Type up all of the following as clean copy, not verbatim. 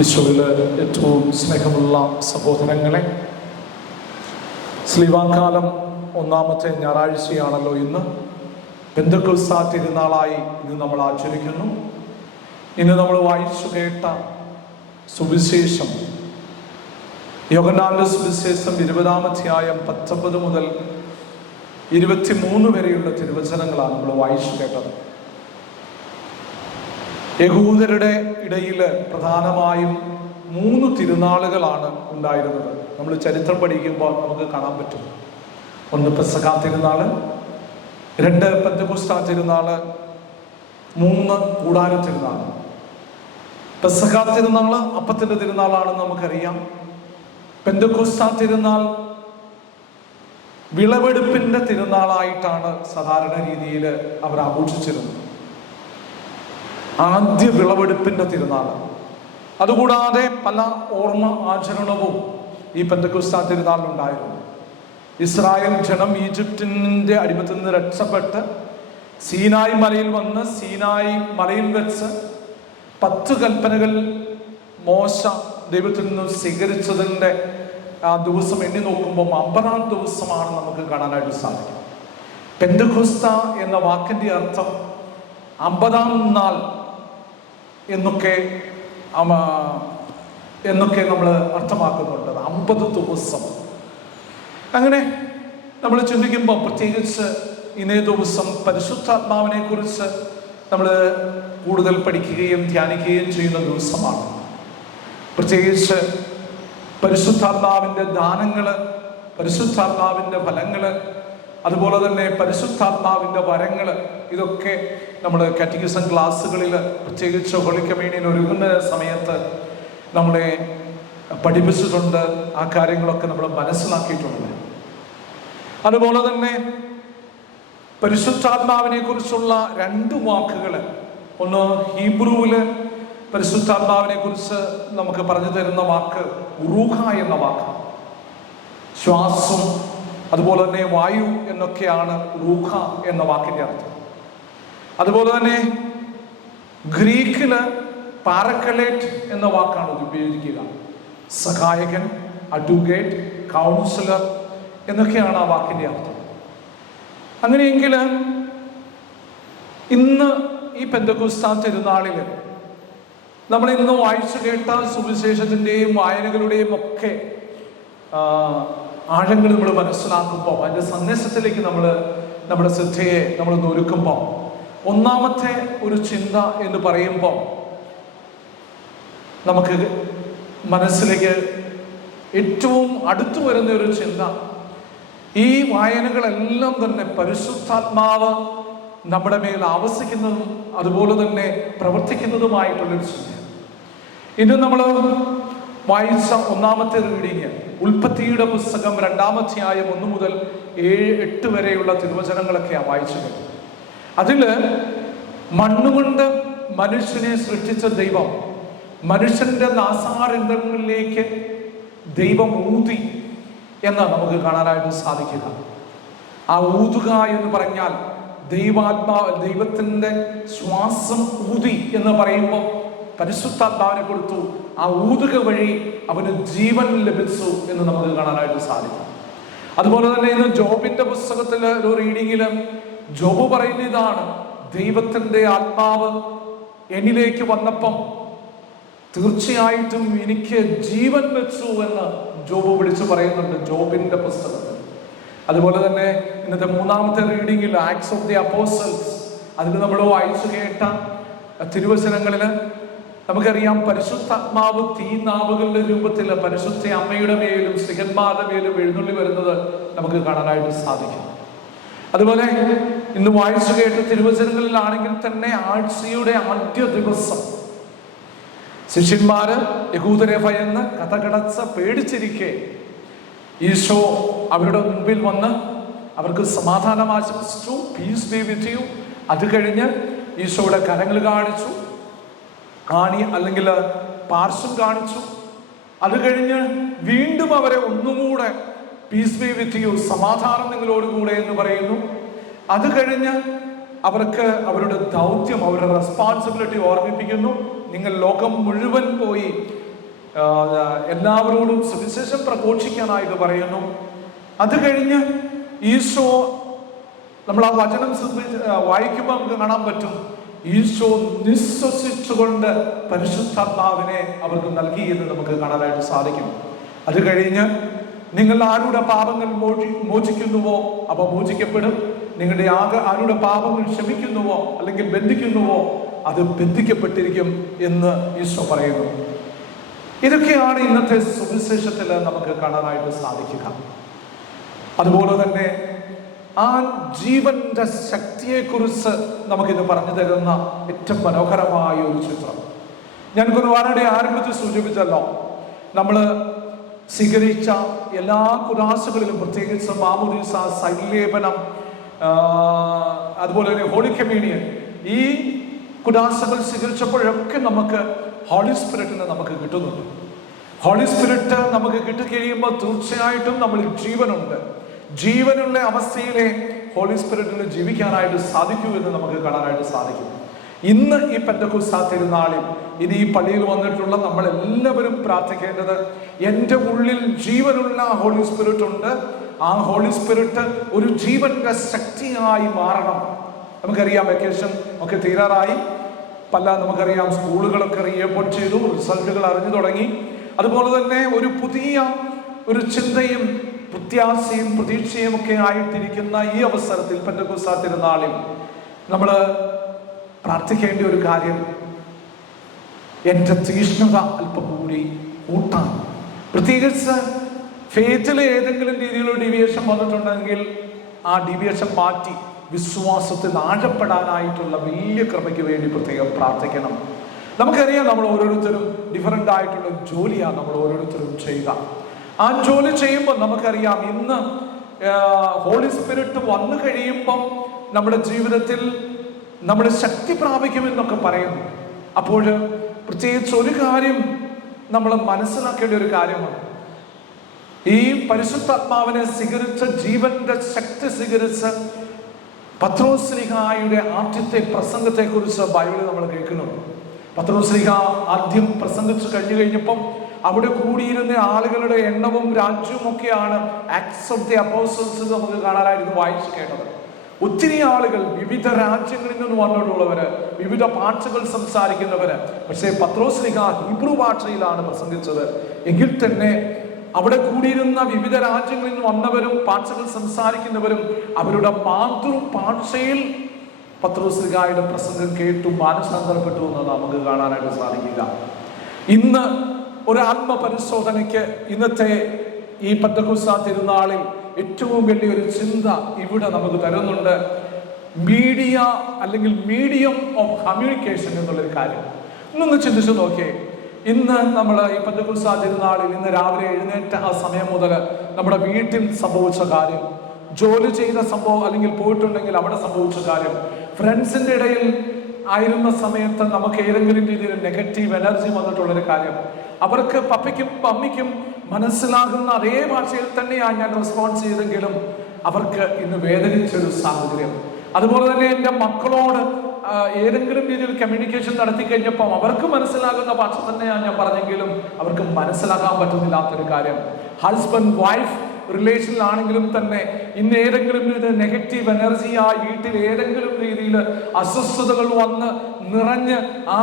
ഈശോയിലെ ഏറ്റവും സ്നേഹമുള്ള സഹോദരങ്ങളെ, സ്ലീവാകാലം ഒന്നാമത്തെ ഞായറാഴ്ചയാണല്ലോ ഇന്ന്. പെന്തക്കോസ്താ തിരുനാളായി ഇന്ന് നമ്മൾ ആചരിക്കുന്നു. ഇന്ന് നമ്മൾ വായിച്ചു കേട്ട സുവിശേഷം യോഹന്നാന്റെ സുവിശേഷം 20-ാം അധ്യായം 19 മുതൽ 23 വരെയുള്ള തിരുവചനങ്ങളാണ് നമ്മൾ വായിച്ചു കേട്ടത്. യഹൂദരുടെ ഇടയിൽ പ്രധാനമായും 3 തിരുനാളുകളാണ് ഉണ്ടായിരുന്നത്. നമ്മൾ ചരിത്രം പഠിക്കുമ്പോൾ നമുക്ക് കാണാൻ പറ്റും. 1 പെസഹാ തിരുനാള്, 2 പെന്തക്കോസ്താ തിരുനാള്, 3 കൂടാര തിരുനാള്. പെസഹാ തിരുനാള് അപ്പത്തിന്റെ തിരുനാളാണെന്ന് നമുക്കറിയാം. പെന്തക്കോസ്താ തിരുനാൾ വിളവെടുപ്പിന്റെ തിരുനാളായിട്ടാണ് സാധാരണ രീതിയിൽ അവർ ആഘോഷിച്ചിരുന്നത്. ആദ്യ വിളവെടുപ്പിന്റെ തിരുനാള്. അതുകൂടാതെ പല ഓർമ്മ ആചരണവും ഈ പെന്തക്കോസ്താ തിരുനാളിലുണ്ടായിരുന്നു. ഇസ്രായേൽ ജനം ഈജിപ്തിന്റെ അടിമത്തിൽ നിന്ന് രക്ഷപ്പെട്ട് സീനായി മലയിൽ വന്ന് സീനായി മലയിൽ വെച്ച് 10 കൽപ്പനകൾ മോശ ദൈവത്തിൽ നിന്ന് സ്വീകരിച്ചതിൻ്റെ ആ ദിവസം എണ്ണി നോക്കുമ്പോൾ 50-ാം ദിവസമാണ് നമുക്ക് കാണാനായിട്ട് സാധിക്കും. പെന്തക്കോസ്താ എന്ന വാക്കിന്റെ അർത്ഥം 50-ാം നാൾ എന്നൊക്കെ നമ്മൾ അർത്ഥമാക്കുന്നുണ്ട്. 50 ദിവസം. അങ്ങനെ നമ്മൾ ചിന്തിക്കുമ്പോൾ പ്രത്യേകിച്ച് ഇന്നേ ദിവസം പരിശുദ്ധാത്മാവിനെ കുറിച്ച് നമ്മൾ കൂടുതൽ പഠിക്കുകയും ധ്യാനിക്കുകയും ചെയ്യുന്ന ദിവസമാണ്. പ്രത്യേകിച്ച് പരിശുദ്ധാത്മാവിൻ്റെ ദാനങ്ങള്, പരിശുദ്ധാത്മാവിൻ്റെ ഫലങ്ങള്, അതുപോലെ തന്നെ പരിശുദ്ധാത്മാവിൻ്റെ വരങ്ങള്, ഇതൊക്കെ നമ്മൾ കാറ്റഗിസം ക്ലാസ്സുകളിൽ പ്രത്യേകിച്ച് ഹോളി കമ്മ്യൂണിയൻ ഒരുങ്ങുന്ന സമയത്ത് നമ്മളെ പഠിപ്പിച്ചിട്ടുണ്ട്. ആ കാര്യങ്ങളൊക്കെ നമ്മൾ മനസ്സിലാക്കിയിട്ടുണ്ട്. അതുപോലെ തന്നെ പരിശുദ്ധാത്മാവിനെ കുറിച്ചുള്ള 2 വാക്കുകൾ, ഒന്ന് ഹീബ്രുവില് പരിശുദ്ധാത്മാവിനെ കുറിച്ച് നമുക്ക് പറഞ്ഞു തരുന്ന വാക്ക് ഉറൂഹ എന്ന വാക്കാണ്. ശ്വാസം, അതുപോലെ തന്നെ വായു എന്നൊക്കെയാണ് റൂഹ എന്ന വാക്കിന്റെ അർത്ഥം. അതുപോലെ തന്നെ ഗ്രീക്കില് പാരക്കലേറ്റ് എന്ന വാക്കാണ് ഉപയോഗിക്കുക. സഹായകൻ, അഡ്വക്കേറ്റ്, കൗൺസിലർ എന്നൊക്കെയാണ് ആ വാക്കിന്റെ അർത്ഥം. അങ്ങനെയെങ്കിൽ ഇന്ന് ഈ പെന്തക്കോസ്താ തിരുനാളില് നമ്മൾ ഇന്ന് വായിച്ചു കേട്ട സുവിശേഷത്തിന്റെയും വായനകളുടെയും ഒക്കെ ആഴങ്ങൾ നമ്മൾ മനസ്സിലാക്കുമ്പോൾ, അതിന്റെ സന്ദേശത്തിലേക്ക് നമ്മുടെ ശ്രദ്ധയെ നമ്മൾ ഒരുക്കുമ്പോൾ, ഒന്നാമത്തെ ഒരു ചിന്ത എന്ന് പറയുമ്പോൾ നമുക്ക് മനസ്സിലേക്ക് ഏറ്റവും അടുത്തു വരുന്ന ഒരു ചിന്ത, ഈ വായനകളെല്ലാം തന്നെ പരിശുദ്ധാത്മാവ് നമ്മുടെ മേൽ ആവസിക്കുന്നതും അതുപോലെ തന്നെ പ്രവർത്തിക്കുന്നതുമായിട്ടുള്ളൊരു ചിന്തയാണ്. ഇന്ന് നമ്മൾ വായിച്ച ഒന്നാമത്തെ റീഡിങ് ഉൽപ്പത്തിയുടെ പുസ്തകം 2-ാം അധ്യായം 1 മുതൽ 7-8 വരെയുള്ള തിരുവചനങ്ങളൊക്കെയാണ് വായിച്ചത്. അതില് മണ്ണുകൊണ്ട് മനുഷ്യനെ സൃഷ്ടിച്ച ദൈവം മനുഷ്യന്റെ നാസാരംഗങ്ങളിലേക്ക് ദൈവം ഊതി എന്ന് നമുക്ക് കാണാനായിട്ട് സാധിക്കുക. ആ ഊതുക എന്ന് പറഞ്ഞാൽ ദൈവത്തിന്റെ ശ്വാസം ഊതി എന്ന് പറയുമ്പോൾ പരിശുദ്ധാത്മാവിനെ കൊടുത്തു. ആ ഊതുക വഴി അവന് ജീവൻ ലഭിച്ചു എന്ന് നമുക്ക് കാണാനായിട്ട് സാധിക്കും. അതുപോലെ തന്നെ ഇന്ന് ജോബിന്റെ പുസ്തകത്തിലെ ഒരു റീഡിങ്ങില് ജോബ് പറയുന്ന ഇതാണ്, ദൈവത്തിന്റെ ആത്മാവ് എന്നിലേക്ക് വന്നപ്പം തീർച്ചയായിട്ടും എനിക്ക് ജീവൻ വെച്ചു എന്ന് ജോബ് വിളിച്ചു പറയുന്നുണ്ട് ജോബിന്റെ പുസ്തകത്തിൽ. അതുപോലെ തന്നെ ഇന്നത്തെ 3-ാമത്തെ റീഡിങ്ങിൽ ആക്ട്സ് ഓഫ് ദി അപ്പോസ്റ്റൽസ്, അതിൽ നമ്മൾ വായിച്ചു കേട്ട തിരുവചനങ്ങളില് നമുക്കറിയാം പരിശുദ്ധാത്മാവ് തീനാവുകളുടെ രൂപത്തിൽ പരിശുദ്ധ അമ്മയുടെ മേലും സ്ത്രീഹന്മാരുടെ മേലും എഴുന്നള്ളി വരുന്നത് നമുക്ക് കാണാനായിട്ട് സാധിക്കും. അതുപോലെ ഇന്ന് വായിച്ചു കേട്ട തിരുവചനങ്ങളിലാണെങ്കിൽ തന്നെ ആഴ്ചയുടെ ആദ്യ ദിവസം ശിഷ്യന്മാര് യഹൂദരെ ഭയന്ന് കഥകടച്ച് പേടിച്ചിരിക്കെ ഈശോ അവരുടെ മുമ്പിൽ വന്ന് അവർക്ക് സമാധാനം ആശംസിച്ചു, പീസ് ബി വിത്ത് യു. അത് കഴിഞ്ഞ് ഈശോയുടെ കരങ്ങൾ കാണിച്ചു, ആണി അല്ലെങ്കിൽ പാർശ്വം കാണിച്ചു. അത് കഴിഞ്ഞ് വീണ്ടും അവരെ ഒന്നുകൂടെ പീസ് ബി വിത്ത് യു, സമാധാനം നിങ്ങളോടുകൂടെ എന്ന് പറയുന്നു. അത് കഴിഞ്ഞ് അവർക്ക് അവരുടെ ദൗത്യം, അവരുടെ റെസ്പോൺസിബിലിറ്റി ഓർമ്മിപ്പിക്കുന്നു. നിങ്ങൾ ലോകം മുഴുവൻ പോയി എല്ലാവരോടും സുവിശേഷം പ്രഘോഷിക്കാനായിട്ട് പറയുന്നു. അത് കഴിഞ്ഞ് ഈശോ, നമ്മൾ ആ വചനം വായിക്കുമ്പോൾ നമുക്ക് കാണാൻ പറ്റും, ഈശോ നിശ്വസിച്ചുകൊണ്ട് പരിശുദ്ധാത്മാവിനെ അവർക്ക് നൽകി എന്ന് നമുക്ക് കാണാനായിട്ട് സാധിക്കും. അത് കഴിഞ്ഞ് നിങ്ങൾ ആരുടെ പാപങ്ങൾ മോചിക്കുന്നുവോ അവ മോചിക്കപ്പെടും, നിങ്ങളുടെ ആരുടെ പാപങ്ങൾ ക്ഷമിക്കുന്നുവോ അല്ലെങ്കിൽ ബന്ധിക്കുന്നുവോ അത് ബന്ധിക്കപ്പെട്ടിരിക്കും എന്ന് ഈശോ പറയുന്നു. ഇതൊക്കെയാണ് ഇന്നത്തെ സുവിശേഷത്തിൽ നമുക്ക് കാണാനായിട്ട് സാധിക്കുക. അതുപോലെ തന്നെ ആ ജീവന്റെ ശക്തിയെക്കുറിച്ച് നമുക്കിത് പറഞ്ഞു തരുന്ന ഏറ്റവും മനോഹരമായ ഒരു ചിത്രം. ഞാൻ കുർബാനയുടെ ആരംഭത്തിൽ സൂചിപ്പിച്ചല്ലോ, നമ്മൾ സ്വീകരിച്ച എല്ലാ കുദാശകളിലും, പ്രത്യേകിച്ച് മാമോദീസ, സൈലേപനം, അതുപോലെ തന്നെ ഹോളി കമ്മ്യൂണിയൻ, ഈ കുദാശകൾ സ്വീകരിച്ചപ്പോഴൊക്കെ നമുക്ക് ഹോളി സ്പിരിറ്റിനെ നമുക്ക് കിട്ടുന്നുണ്ട്. ഹോളി സ്പിരിറ്റ് നമുക്ക് കിട്ടിക്കഴിയുമ്പോൾ തീർച്ചയായിട്ടും നമ്മളിൽ ജീവനുണ്ട്. ജീവനുള്ള അവസ്ഥയിലെ ഹോളി സ്പിരിറ്റിന് ജീവിക്കാനായിട്ട് സാധിക്കൂ എന്ന് നമുക്ക് കാണാനായിട്ട് സാധിക്കും. ഇന്ന് ഈ പെന്തക്കോസ്ത് തിരുനാളിൽ ഇത് ഈ പള്ളിയിൽ വന്നിട്ടുള്ള നമ്മൾ എല്ലാവരും പ്രാർത്ഥിക്കേണ്ടത്, എൻ്റെ ഉള്ളിൽ ജീവനുള്ള ഹോളി സ്പിരിറ്റ് ഉണ്ട്. ആ ഹോളി സ്പിരിറ്റ് ഒരു ജീവന്റെ ശക്തിയായി മാറണം. നമുക്കറിയാം, വെക്കേഷൻ ഒക്കെ തീരാറായി. നമുക്കറിയാം, സ്കൂളുകളൊക്കെ റീഓപ്പൺ ചെയ്തു, റിസൾട്ടുകൾ അറിഞ്ഞു തുടങ്ങി. അതുപോലെ തന്നെ ഒരു പുതിയ ഒരു ചിന്തയും പ്രത്യാശയും പ്രതീക്ഷയും ഒക്കെ ആയിട്ടിരിക്കുന്ന ഈ അവസരത്തിൽ പെന്തക്കോസ്ത് തിരുനാളിൽ നമ്മൾ പ്രാർത്ഥിക്കേണ്ട ഒരു കാര്യം, എൻ്റെ തീഷ്ണത അല്പം കൂടി കൂട്ടാൻ. പ്രത്യേകിച്ച് ഫെയ്ത്തിൽ ഏതെങ്കിലും രീതിയിലുള്ള ഡീവിയേഷൻ വന്നിട്ടുണ്ടെങ്കിൽ ആ ഡീവിയേഷൻ മാറ്റി വിശ്വാസത്തിൽ ആഴപ്പെടാനായിട്ടുള്ള വലിയ കൃപയ്ക്ക് വേണ്ടി പ്രത്യേകം പ്രാർത്ഥിക്കണം. നമുക്കറിയാം, നമ്മൾ ഓരോരുത്തരും ഡിഫറൻ്റ് ആയിട്ടുള്ള ജോലിയാണ് നമ്മൾ ഓരോരുത്തരും ചെയ്യുക. ആ ജോലി ചെയ്യുമ്പോൾ നമുക്കറിയാം, ഇന്ന് ഹോളി സ്പിരിറ്റ് വന്നു കഴിയുമ്പം നമ്മുടെ ജീവിതത്തിൽ നമ്മൾ ശക്തി പ്രാപിക്കുമെന്നൊക്കെ പറയുന്നു. അപ്പോൾ പ്രത്യേകിച്ച് ഒരു കാര്യം നമ്മൾ മനസ്സിലാക്കേണ്ട ഒരു കാര്യമാണ്, ഈ പരിശുദ്ധാത്മാവിനെ സ്വീകരിച്ച ജീവന്റെ ശക്തി സ്വീകരിച്ച് പത്രോസ് ശ്ലീഹായുടെ ആദ്യത്തെ പ്രസംഗത്തെ കുറിച്ച് ബൈബിളിൽ നമ്മൾ കേൾക്കുന്നു. പത്രോസ് ശ്ലീഹ ആദ്യം പ്രസംഗിച്ചു കഴിഞ്ഞപ്പം അവിടെ കൂടിയിരുന്ന ആളുകളുടെ എണ്ണവും രാജ്യവും ഒക്കെയാണ് ആക്ട്സ് ഓഫ് ദി അപ്പോസ്റ്റൽസ് നമുക്ക് കാണാനായിരുന്നു വായിച്ചു കേട്ടത്. ഒത്തിരി ആളുകൾ വിവിധ രാജ്യങ്ങളിൽ നിന്ന് വന്നിട്ടുള്ളവര്, വിവിധ ഭാഷകൾ സംസാരിക്കുന്നവര്. പക്ഷേ പത്രോസ് ശ്ലീഹ ഹീബ്രു ഭാഷയിലാണ് പ്രസംഗിച്ചത്. എങ്കിൽ തന്നെ അവിടെ കൂടിയിരുന്ന വിവിധ രാജ്യങ്ങളിൽ നിന്ന് വന്നവരും ഭാഷകൾ സംസാരിക്കുന്നവരും അവരുടെ മാതൃഭാഷയിൽ പത്രോസ് ശ്ലീഹായുടെ പ്രസംഗം കേട്ടു മാനസാന്തരപ്പെട്ടു എന്ന് നമുക്ക് കാണാനായിട്ട് സാധിക്കുക. ഇന്ന് ഒരു ആത്മപരിശോധനയ്ക്ക് ഇന്നത്തെ ഈ പെന്തക്കോസ്ത് തിരുനാളിൽ ഏറ്റവും വലിയൊരു ചിന്ത ഇവിടെ നമുക്ക് തരുന്നുണ്ട്. മീഡിയ അല്ലെങ്കിൽ മീഡിയം ഓഫ് കമ്മ്യൂണിക്കേഷൻ എന്നുള്ളൊരു കാര്യം ഇന്നൊന്ന് ചിന്തിച്ചു നോക്കിയേ. ഇന്ന് നമ്മൾ ഈ പെന്തക്കോസ്ത് തിരുനാളിൽ ഇന്ന് രാവിലെ എഴുന്നേറ്റ ആ സമയം മുതൽ നമ്മുടെ വീട്ടിൽ സംഭവിച്ച കാര്യം, ജോലി ചെയ്ത സംഭവം അല്ലെങ്കിൽ പോയിട്ടുണ്ടെങ്കിൽ അവിടെ സംഭവിച്ച കാര്യം, ഫ്രണ്ട്സിന്റെ ഇടയിൽ ആയിരുന്ന സമയത്ത് നമുക്ക് ഏതെങ്കിലും രീതിയിൽ നെഗറ്റീവ് എനർജി വന്നിട്ടുള്ളൊരു കാര്യം, അവർക്ക് പപ്പയ്ക്കും മമ്മിക്കും മനസ്സിലാകുന്ന അതേ ഭാഷയിൽ തന്നെയാണ് ഞാൻ റെസ്പോൺസ് ചെയ്തെങ്കിലും അവർക്ക് ഇന്ന് വേദനിച്ചൊരു സാഹചര്യം. അതുപോലെ തന്നെ എൻ്റെ മക്കളോട് ഏതെങ്കിലും രീതിയിൽ കമ്മ്യൂണിക്കേഷൻ നടത്തി കഴിഞ്ഞപ്പോൾ അവർക്ക് മനസ്സിലാകുന്ന ഭാഷ തന്നെയാണ് ഞാൻ പറഞ്ഞെങ്കിലും അവർക്ക് മനസ്സിലാക്കാൻ പറ്റുന്നില്ലാത്തൊരു കാര്യം. ഹസ്ബൻഡ് വൈഫ് റിലേഷനിലാണെങ്കിലും തന്നെ ഇന്ന് ഏതെങ്കിലും നെഗറ്റീവ് എനർജിയായി വീട്ടിൽ ഏതെങ്കിലും രീതിയിൽ അസ്വസ്ഥതകൾ വന്ന് നിറഞ്ഞ് ആ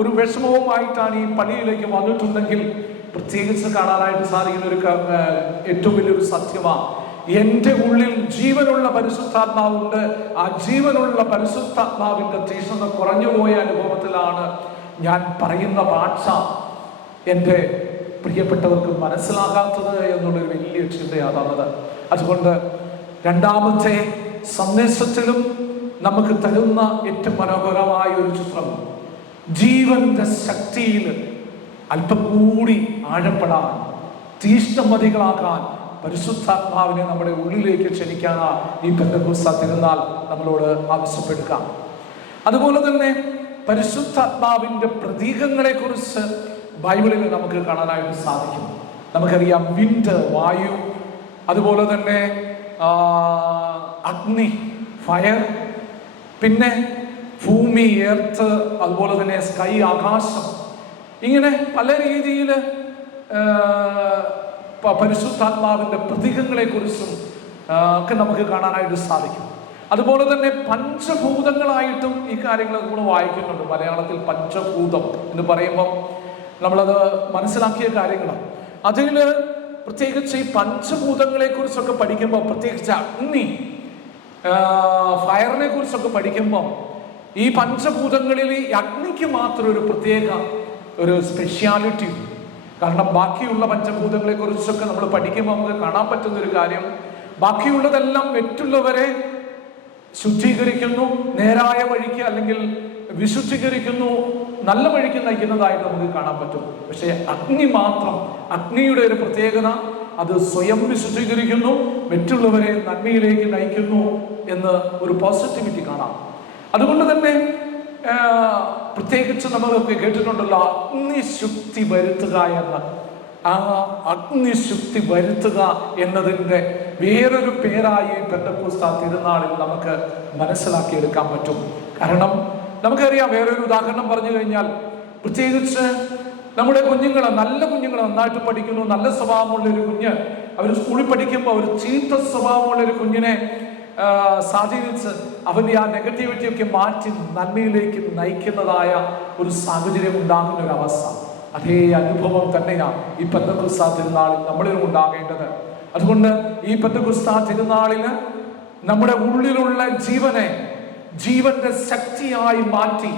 ഒരു വിഷമവുമായിട്ടാണ് ഈ പള്ളിയിലേക്ക് വന്നിട്ടുണ്ടെങ്കിൽ പ്രത്യേകിച്ച് കാണാനായിട്ട് സാധിക്കുന്ന ഒരു ഏറ്റവും വലിയൊരു സത്യമാണ്, എൻ്റെ ഉള്ളിൽ ജീവനുള്ള പരിശുദ്ധാത്മാവുണ്ട്. ആ ജീവനുള്ള പരിശുദ്ധാത്മാവിന്റെ തീഷ്ണത കുറഞ്ഞുപോയ അനുഭവത്തിലാണ് ഞാൻ പറയുന്ന ഭാഷ എൻ്റെ പ്രിയപ്പെട്ടവർക്ക് മനസ്സിലാകാത്തത് എന്നുള്ളൊരു വലിയ ചിന്തയാണത്. അതുകൊണ്ട് രണ്ടാമത്തെ സന്ദേശത്തിലും നമുക്ക് തരുന്ന ഏറ്റവും മനോഹരമായ ഒരു ചിത്രം, ജീവന്റെ ശക്തിയിൽ അല്പം കൂടി ആഴപ്പെടാൻ, തീഷ്ണമതികളാക്കാൻ പരിശുദ്ധാത്മാവിനെ നമ്മുടെ ഉള്ളിലേക്ക് ക്ഷണിക്കാനാ ഈ പെന്തക്കോസ്ത് തിരുനാൾ നമ്മളോട് ആവശ്യപ്പെടുക. അതുപോലെ തന്നെ പരിശുദ്ധാത്മാവിന്റെ പ്രതീകങ്ങളെ കുറിച്ച് ബൈബിളിൽ നമുക്ക് കാണാനായിട്ട് സാധിക്കും. നമുക്കറിയാം, വിൻഡ് വായു, അതുപോലെ തന്നെ അഗ്നി ഫയർ, പിന്നെ ഭൂമി എർത്ത്, അതുപോലെ തന്നെ സ്കൈ ആകാശം, ഇങ്ങനെ പല രീതിയിൽ പരിശുദ്ധാത്മാവിന്റെ പ്രതീകങ്ങളെ കുറിച്ചും ഒക്കെ നമുക്ക് കാണാനായിട്ട് സാധിക്കും. അതുപോലെ തന്നെ പഞ്ചഭൂതങ്ങളായിട്ടും ഈ കാര്യങ്ങൾ നമ്മൾ വായിക്കുന്നുണ്ട്. മലയാളത്തിൽ പഞ്ചഭൂതം എന്ന് പറയുമ്പം നമ്മളത് മനസ്സിലാക്കിയ കാര്യങ്ങളാണ്. അതിൽ പ്രത്യേകിച്ച് ഈ പഞ്ചഭൂതങ്ങളെ കുറിച്ചൊക്കെ പഠിക്കുമ്പോൾ, പ്രത്യേകിച്ച് അഗ്നി, ഫയറിനെ കുറിച്ചൊക്കെ പഠിക്കുമ്പോൾ, ഈ പഞ്ചഭൂതങ്ങളിൽ ഈ അഗ്നിക്ക് മാത്രം ഒരു പ്രത്യേക ഒരു സ്പെഷ്യാലിറ്റി. കാരണം ബാക്കിയുള്ള പഞ്ചഭൂതങ്ങളെ കുറിച്ചൊക്കെ നമ്മൾ പഠിക്കുമ്പോൾ നമുക്ക് കാണാൻ പറ്റുന്ന ഒരു കാര്യം, ബാക്കിയുള്ളതെല്ലാം മറ്റുള്ളവരെ ശുദ്ധീകരിക്കുന്നു, നേരായ വഴിക്ക് അല്ലെങ്കിൽ വിശുദ്ധീകരിക്കുന്നു, നല്ല വഴിക്ക് നയിക്കുന്നതായിട്ട് നമുക്ക് കാണാൻ പറ്റും. പക്ഷേ അഗ്നി മാത്രം, അഗ്നിയുടെ ഒരു പ്രത്യേകത, അത് സ്വയം വിശുദ്ധീകരിക്കുന്നു, മറ്റുള്ളവരെ നന്മയിലേക്ക് നയിക്കുന്നു എന്ന് ഒരു പോസിറ്റിവിറ്റി കാണാം. അതുകൊണ്ട് തന്നെ പ്രത്യേകിച്ച് നമ്മളൊക്കെ കേട്ടിട്ടുണ്ടല്ലോ, അഗ്നിശുദ്ധി വരുത്തുക എന്ന്. ആ അഗ്നിശുദ്ധി വരുത്തുക എന്നതിൻ്റെ വേറൊരു പേരായി പെന്തക്കോസ്ത് തിരുനാളിൽ നമുക്ക് മനസ്സിലാക്കിയെടുക്കാൻ പറ്റും. കാരണം നമുക്കറിയാം, വേറൊരു ഉദാഹരണം പറഞ്ഞു കഴിഞ്ഞാൽ, പ്രത്യേകിച്ച് നമ്മുടെ കുഞ്ഞുങ്ങൾ, നല്ല കുഞ്ഞുങ്ങൾ നന്നായിട്ട് പഠിക്കുന്നു, നല്ല സ്വഭാവമുള്ള ഒരു കുഞ്ഞ്, അവർ സ്കൂളിൽ പഠിക്കുമ്പോൾ ഒരു ചീത്ത സ്വഭാവമുള്ള ഒരു കുഞ്ഞിനെ സ്വാധീനിച്ച് അവന്റെ ആ നെഗറ്റിവിറ്റി ഒക്കെ മാറ്റി നന്മയിലേക്ക് നയിക്കുന്നതായ ഒരു സാഹചര്യം ഉണ്ടാകുന്ന ഒരു അവസ്ഥ. അതേ അനുഭവം തന്നെയാണ് ഈ പെന്തക്കോസ്ത് തിരുനാളിൽ നമ്മളിലും ഉണ്ടാകേണ്ടത്. അതുകൊണ്ട് ഈ പെന്തക്കോസ്ത് തിരുനാളിന് നമ്മുടെ ഉള്ളിലുള്ള ജീവനെ ജീവന്റെ ശക്തിയായി മാറ്റി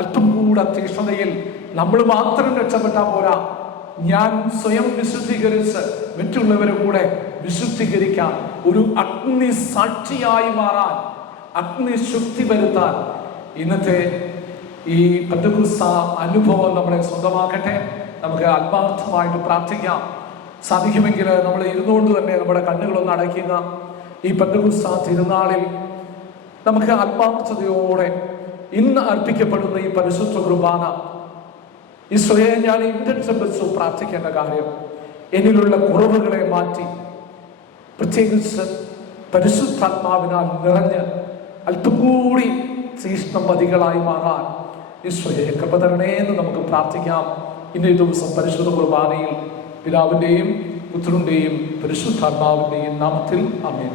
അല്പം കൂടെ തീഷ്ണതയിൽ നമ്മൾ മാത്രം രക്ഷപ്പെട്ടാൽ പോരാ, ഞാൻ സ്വയം വിശുദ്ധീകരിച്ച് മറ്റുള്ളവരെ കൂടെ വിശുദ്ധീകരിക്കാൻ, ഒരു അഗ്നി സാക്ഷിയായി മാറാൻ, അഗ്നിശുദ്ധി വരുത്താൻ ഇന്നത്തെ ഈ പെന്തക്കോസ്ത് അനുഭവം നമ്മളെ സ്വന്തമാക്കട്ടെ. നമുക്ക് ആത്മാർത്ഥമായിട്ട് പ്രാർത്ഥിക്കാം. സാധിക്കുമെങ്കിൽ നമ്മൾ ഇരുന്നുകൊണ്ട് തന്നെ നമ്മുടെ കണ്ണുകളൊന്ന് അടയ്ക്കുക. ഈ പെന്തക്കോസ്ത് തിരുനാളിൽ നമുക്ക് ആത്മാർത്ഥതയോടെ ഇന്ന് അർപ്പിക്കപ്പെടുന്ന ഈ പരിശുദ്ധ കുർബാന, ഈ സ്വയം ഞാൻ ഇന്റൻഷൻ വെച്ച് പ്രാർത്ഥിക്കേണ്ട കാര്യം, എന്നിലുള്ള കുറവുകളെ മാറ്റി പ്രത്യേകിച്ച് പരിശുദ്ധാത്മാവിനാൽ നിറഞ്ഞ് അല്പം കൂടി തീഷ്ണമതികളായി മാറാൻ ഈശോയെ കൃപ തരണേ എന്ന് നമുക്ക് പ്രാർത്ഥിക്കാം. ഇന്നേ ദിവസം പരിശുദ്ധ കുർബാനയിൽ പിതാവിൻ്റെയും പുത്രൻ്റെയും പരിശുദ്ധാത്മാവിൻ്റെയും നാമത്തിൽ ആമേൻ.